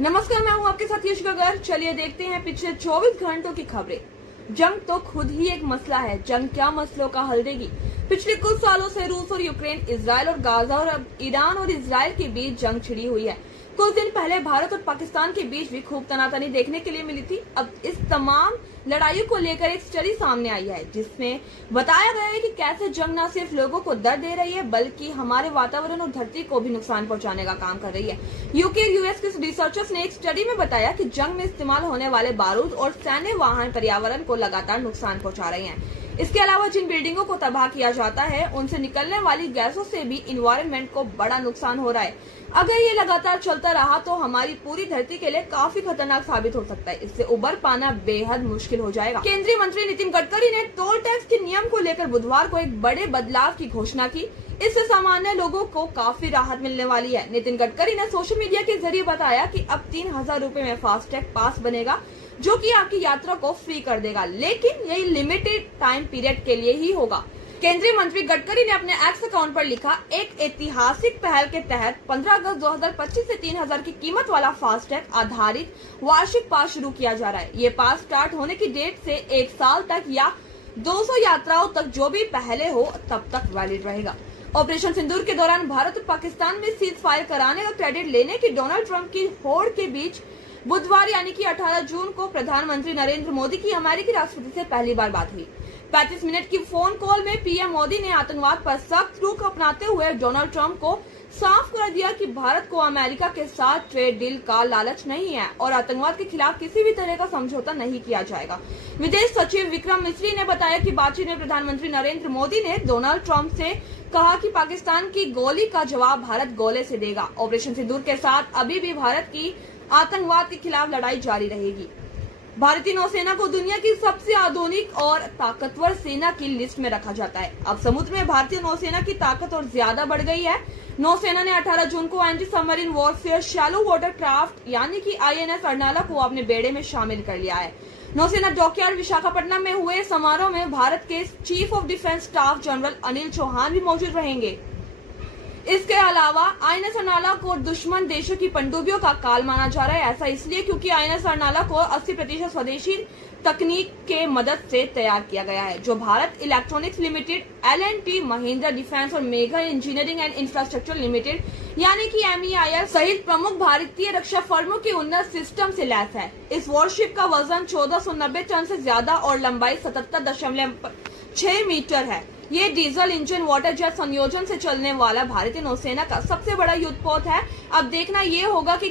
नमस्कार, मैं हूं आपके साथ यश गगर। चलिए देखते हैं पिछले 24 घंटों की खबरें। जंग तो खुद ही एक मसला है। जंग क्या मसलों का हल देगी? पिछले कुछ सालों से रूस और यूक्रेन, इजराइल और गाजा और अब ईरान और इजराइल के बीच जंग छिड़ी हुई है। कुछ दिन पहले भारत और पाकिस्तान के बीच भी खूब तनातनी देखने के लिए मिली थी। अब इस तमाम लड़ाइयों को लेकर एक स्टडी सामने आई है जिसमें बताया गया है कि कैसे जंग न सिर्फ लोगों को दर्द दे रही है बल्कि हमारे वातावरण और धरती को भी नुकसान पहुंचाने का काम कर रही है। यूके और यूएस के रिसर्चर्स ने एक स्टडी में बताया कि जंग में इस्तेमाल होने वाले बारूद और सैन्य वाहन पर्यावरण को लगातार नुकसान पहुंचा रहे हैं। इसके अलावा जिन बिल्डिंगों को तबाह किया जाता है उनसे निकलने वाली गैसों से भी इन्वायरमेंट को बड़ा नुकसान हो रहा है। अगर ये लगातार चलता रहा तो हमारी पूरी धरती के लिए काफी खतरनाक साबित हो सकता है। इससे उबर पाना बेहद मुश्किल हो जाएगा। केंद्रीय मंत्री नितिन गडकरी ने टोल टैक्स के नियम को लेकर बुधवार को एक बड़े बदलाव की घोषणा की। इससे सामान्य लोगों को काफी राहत मिलने वाली है। नितिन गडकरी ने सोशल मीडिया के जरिए बताया कि अब 3,000 रूपए में फास्टैग पास बनेगा जो कि आपकी यात्रा को फ्री कर देगा, लेकिन यही लिमिटेड टाइम पीरियड के लिए ही होगा। केंद्रीय मंत्री गडकरी ने अपने एक्स अकाउंट पर लिखा, एक ऐतिहासिक पहल के तहत 15 अगस्त 2025 से 3,000 की कीमत वाला फास्टैग आधारित वार्षिक पास शुरू किया जा रहा है। ये पास स्टार्ट होने की डेट से 1 साल तक या 200 यात्राओं तक जो भी पहले हो तब तक वैलिड रहेगा। ऑपरेशन सिंदूर के दौरान भारत और पाकिस्तान में सीज फायर कराने का क्रेडिट लेने की डोनाल्ड ट्रंप की होड़ के बीच बुधवार यानी कि 18 जून को प्रधानमंत्री नरेंद्र मोदी की अमेरिकी राष्ट्रपति से पहली बार बात हुई। 35 मिनट की फोन कॉल में पीएम मोदी ने आतंकवाद पर सख्त रुख अपनाते हुए डोनाल्ड ट्रंप को साफ कर दिया कि भारत को अमेरिका के साथ ट्रेड डील का लालच नहीं है और आतंकवाद के खिलाफ किसी भी तरह का समझौता नहीं किया जाएगा। विदेश सचिव विक्रम मिस्री ने बताया कि बातचीत में प्रधानमंत्री नरेंद्र मोदी ने डोनाल्ड ट्रंप से कहा कि पाकिस्तान की गोली का जवाब भारत गोले से देगा। ऑपरेशन सिंदूर के साथ अभी भी भारत की आतंकवाद के खिलाफ लड़ाई जारी रहेगी। भारतीय नौसेना को दुनिया की सबसे आधुनिक और ताकतवर सेना की लिस्ट में रखा जाता है। अब समुद्र में भारतीय नौसेना की ताकत और ज्यादा बढ़ गई है। नौसेना ने 18 जून को anti submarine warfare shallow water craft यानी कि आईएनएस अर्नाला को अपने बेड़े में शामिल कर लिया है। नौसेना डॉकयार्ड विशाखापट्टनम में हुए समारोह में भारत के chief of defence staff general Anil Chauhan भी मौजूद रहेंगे। इसके अलावा आईएनएस अर्नाला को दुश्मन देशों की पनडुब्बियों का काल माना जा रहा है। ऐसा इसलिए क्योंकि आईएनएस अर्नाला को 80% स्वदेशी तकनीक के मदद से तैयार किया गया है, जो Bharat electronics limited, L&T, Mahindra defence और mega engineering and infrastructure limited यानी कि MEIL सहित प्रमुख भारतीय रक्षा फर्मों के उन्नत सिस्टम से लैस है। इस वॉरशिप का वजन 1490 टन से ज्यादा और लंबाई 77.6 मीटर है। ये डीजल इंजन वाटर जेट संयोजन से चलने वाला भारतीय नौसेना का सबसे बड़ा युद्धपोत है। अब देखना ये होगा कि